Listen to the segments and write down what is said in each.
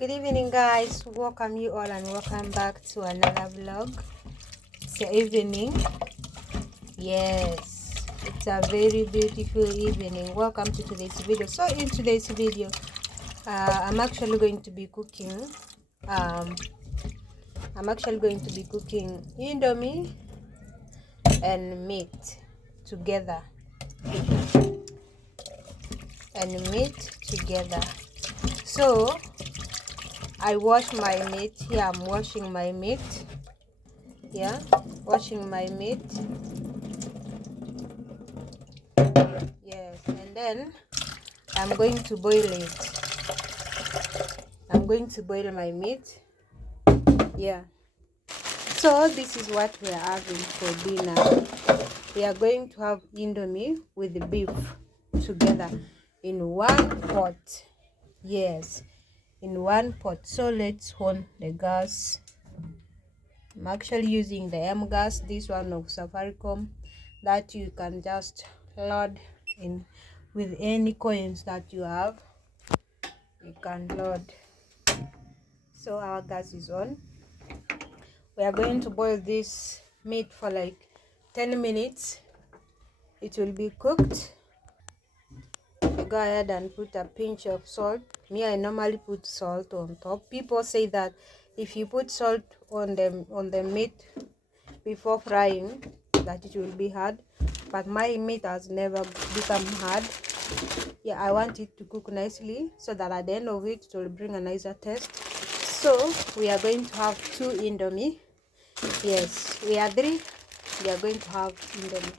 Good evening, guys. Welcome you all and welcome back to another vlog. It's evening. Yes, it's a very beautiful evening. Welcome to today's video. So in today's video, I'm actually going to be cooking. I'm actually going to be cooking indomie and meat together. So I wash my meat. Here I'm washing my meat. Washing my meat. Yes, and then I'm going to boil it. I'm going to boil my meat. So this is what we are having for dinner. We are going to have indomie with the beef together in one pot. Yes, in one pot. So let's on the gas. I'm actually using the M gas, this one of Safaricom, that you can just load in with any coins that you have. You can load. So our gas is on. We are going to boil this meat for like 10 minutes. It will be cooked. You go ahead and put a pinch of salt. Me, I normally put salt on top. People say that if you put salt on the meat before frying, that it will be hard, but my meat has never become hard. I want it to cook nicely so that at the end of it will bring a nicer taste. So we are going to have 2 indomie. Yes, we are 3. We are going to have indomie.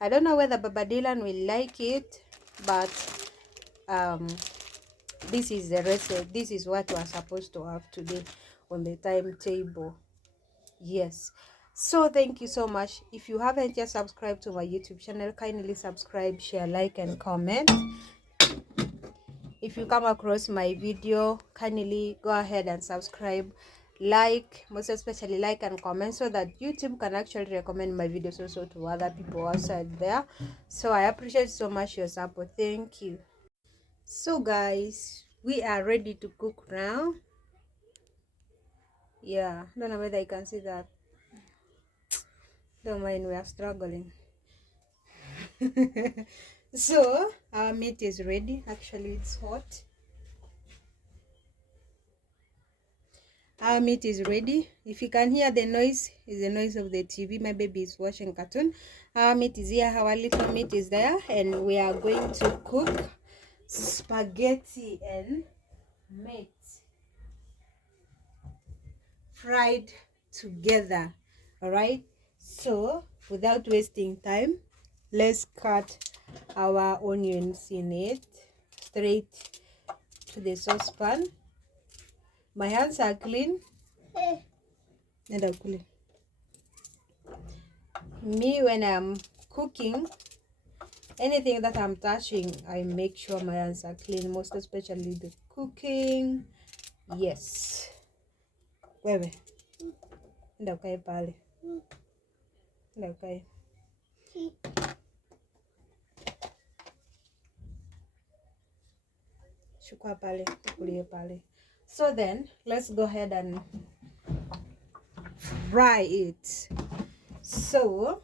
I don't know whether Baba Dylan will like it, but this is the recipe. This is what we are supposed to have today on the timetable. Yes, so thank you so much. If you haven't yet subscribed to my YouTube channel, kindly subscribe, share, like and comment. If you come across my video, kindly go ahead and subscribe, like, most especially like and comment, so that YouTube can actually recommend my videos also to other people outside there. So I appreciate so much your support. Thank you. So guys, we are ready to cook now. I don't know whether you can see that. Don't mind, we are struggling. So our meat is ready. Actually, it's hot. Our meat is ready. If you can hear the noise, is the noise of the TV. My baby is watching cartoon. Our meat is here. Our little meat is there, and we are going to cook spaghetti and meat fried together. All right, so without wasting time, let's cut our onions in it straight to the saucepan. My hands are clean. Me, when I'm cooking, anything that I'm touching, I make sure my hands are clean, most especially the cooking. Yes. Wewe. Nda ukae pale. Nda ukae. Shukwa pale, ukulie pale. So then, let's go ahead and fry it. So,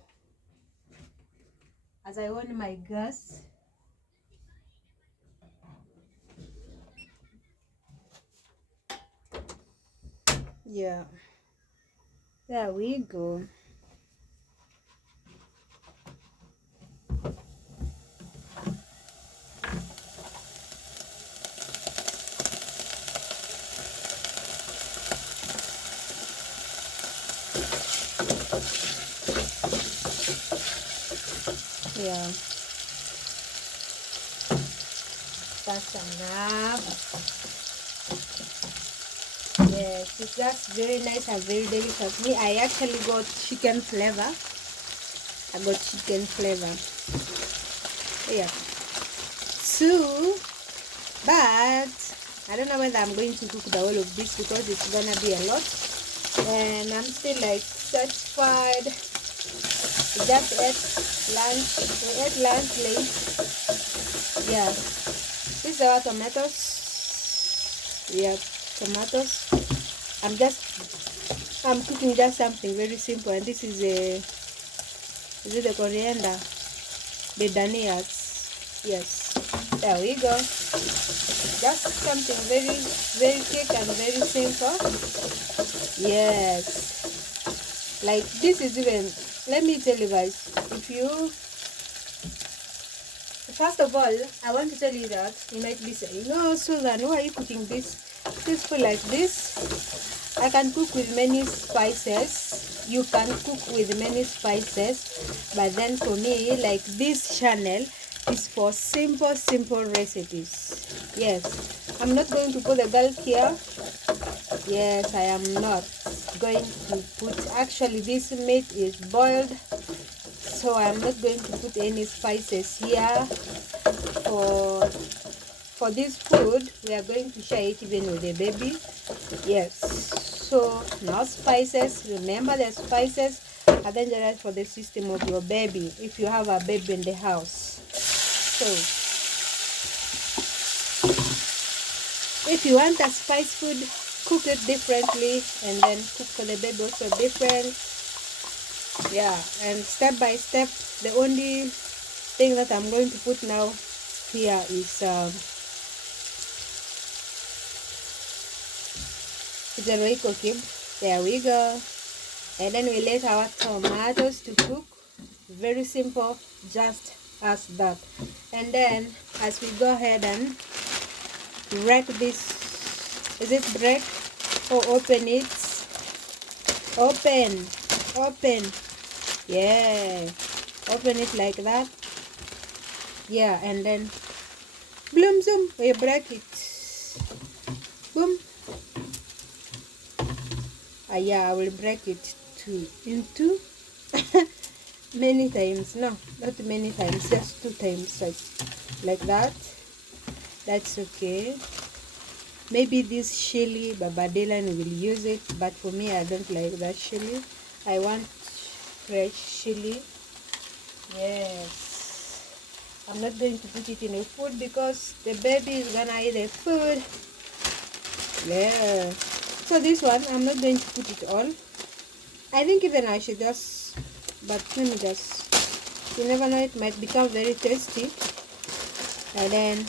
as I on my gas, there we go. That's enough. Yes, it's just very nice and very delicious. Me, I actually got chicken flavor. So, but I don't know whether I'm going to cook the whole of this because it's gonna be a lot, and I'm still like satisfied. We just ate lunch. We ate lunch late. These are tomatoes. tomatoes. I'm cooking just something very simple, and this is the coriander, the danias. Yes, there we go. Just something very, very quick and very simple. Yes, like this is even, let me tell you guys, if you, first of all, I want to tell you that you might be saying, "Oh, Susan, why are you cooking this food like this?" I can cook with many spices. You can cook with many spices, but then for me, like this channel is for simple recipes. Yes, I'm not going to put the bell here. Yes, I am not going to put, actually this meat is boiled, so I'm not going to put any spices here. For this food, we are going to share it even with the baby. Yes, so no spices. Remember, the spices are dangerous for the system of your baby if you have a baby in the house. So if you want a spice food, cook it differently, and then cook for the baby also different. Yeah, and step by step. The only thing that I'm going to put now here is the Royco cube. There we go. And then we let our tomatoes to cook. Very simple, just as that. And then as we go ahead and break this, is it break or open it? Open, yeah, open it like that. Yeah, and then bloom zoom, we break it. Boom. Yeah, I will break it into many times. No, not many times, just 2 times, like that. That's okay. Maybe this chili Baba Dylan will use it, but for me, I don't like that chili. I want fresh chili. Yes, I'm not going to put it in the food because the baby is gonna eat the food. Yeah, so this one I'm not going to put it all. I think even I should just, but let me just, you never know, it might become very tasty. And then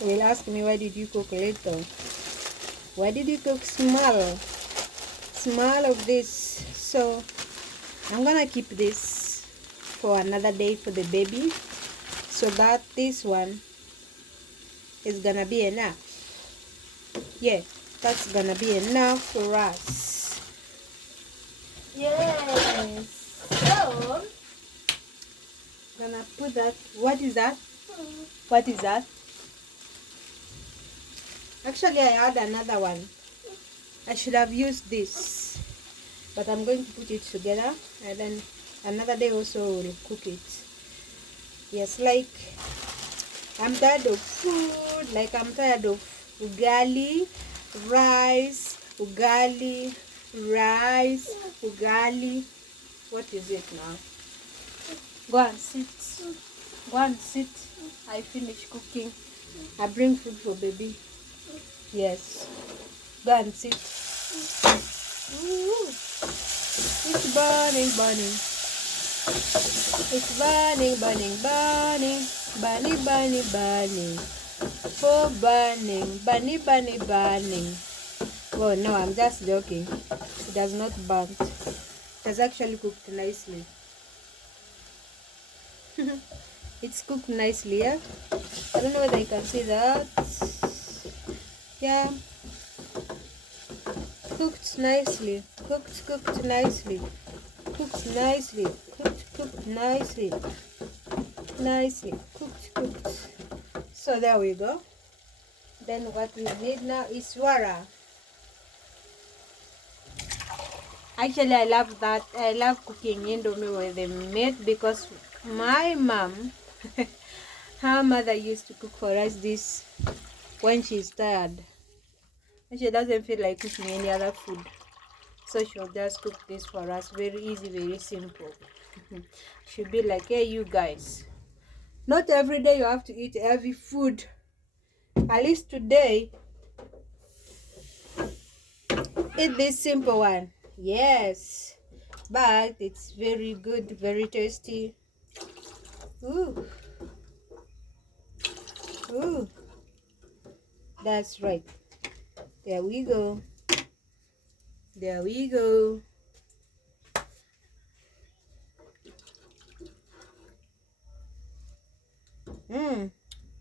you will ask me, why did you cook little? Why did you cook small of this? So I'm gonna keep this for another day for the baby, so that this one is gonna be enough. Yeah, that's gonna be enough for us. Yes, so gonna put that. What is that? What is that? Actually, I had another one. I should have used this, but I'm going to put it together, and then another day also will cook it. Yes, like I'm tired of food. Like I'm tired of ugali, rice, ugali, rice, ugali. What is it now? Go and sit. Go and sit. I finish cooking. I bring food for baby. Yes. Go and sit. Ooh. It's burning, burning. It's burning, burning, burning. Burning, burning, burning. Oh, burning. Burning, burning, burning. Oh, no, I'm just joking. It does not burn. It has actually cooked nicely. It's cooked nicely, yeah? I don't know whether you can see that. Yeah. Cooked nicely. Cooked nicely. Cooked nicely. Cooked nicely. Nicely. Cooked. So there we go. Then what we need now is wara. Actually, I love that. I love cooking indomie with the meat because my mom, her mother used to cook for us this when she's tired. And she doesn't feel like cooking any other food. So she'll just cook this for us. Very easy, very simple. She'll be like, hey, you guys, not every day you have to eat heavy food. At least today, eat this simple one. Yes, but it's very good, very tasty. Ooh, ooh, that's right. There we go. There we go.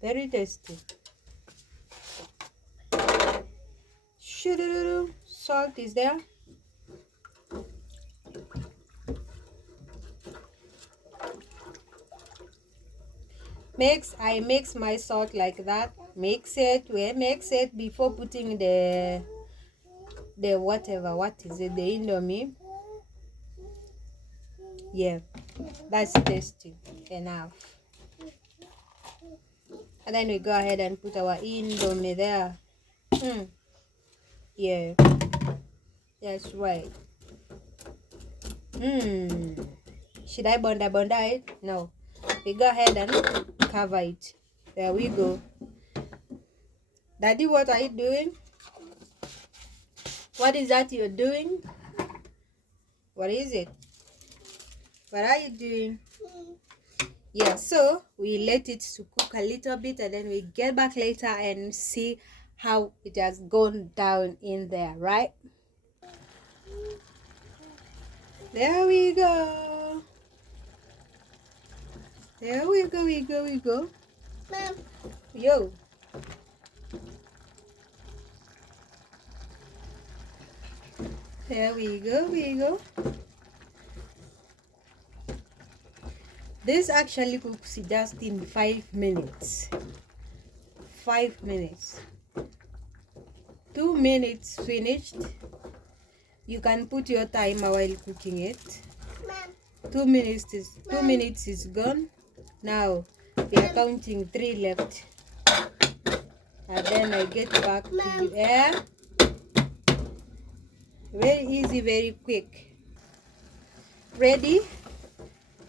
Very tasty. Shoo-doo-doo-doo. Salt is there. I mix my salt like that. Mix it. We mix it before putting the whatever. What is it? The Indomie. Yeah, that's tasty enough. And then we go ahead and put our Indomie there. Yeah, that's right. Should I bonda it? No. We go ahead and cover it. There we go. Daddy, what are you doing? What is that you're doing? What is it? What are you doing? Yeah, so we let it to cook a little bit, and then we get back later and see how it has gone down in there, right? There we go. There we go, we go. Mom. Yo. There we go. This actually cooks just in 5 minutes. 5 minutes. 2 minutes finished. You can put your timer while cooking it. 2 minutes is gone. Now we are counting 3 left. And then I get back to you. Yeah. Very easy, very quick. Ready?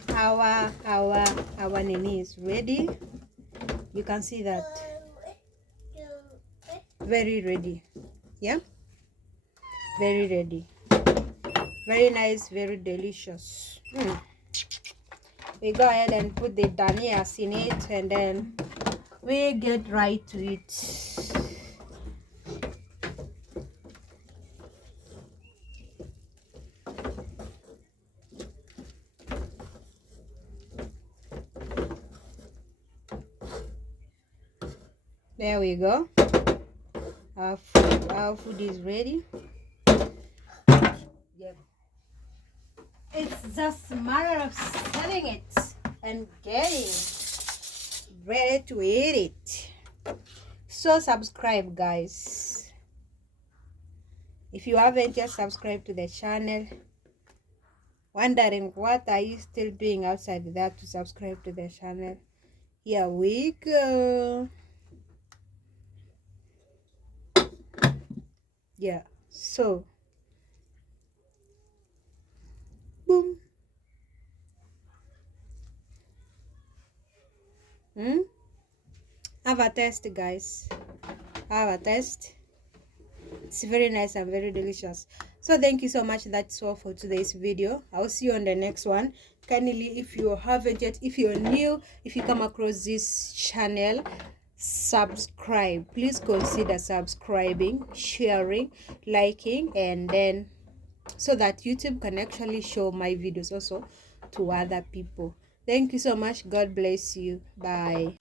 Our nini is ready. You can see that. Very ready. Yeah, very ready. Very nice, very delicious. We go ahead and put the danias in it, and then we get right to it. There we go. Our food is ready. Yep. It's just a matter of setting it and getting ready to eat it. So subscribe, guys. If you haven't yet subscribed to the channel, wondering what are you still doing outside there to subscribe to the channel, here we go. Yeah, so boom. Have a taste, guys. Have a taste. It's very nice and very delicious. So thank you so much. That's all for today's video. I'll see you on the next one. Kindly, if you haven't yet, if you're new, if you come across this channel, subscribe. Please consider subscribing, sharing, liking, and then so that YouTube can actually show my videos also to other people. Thank you so much. God bless you. Bye.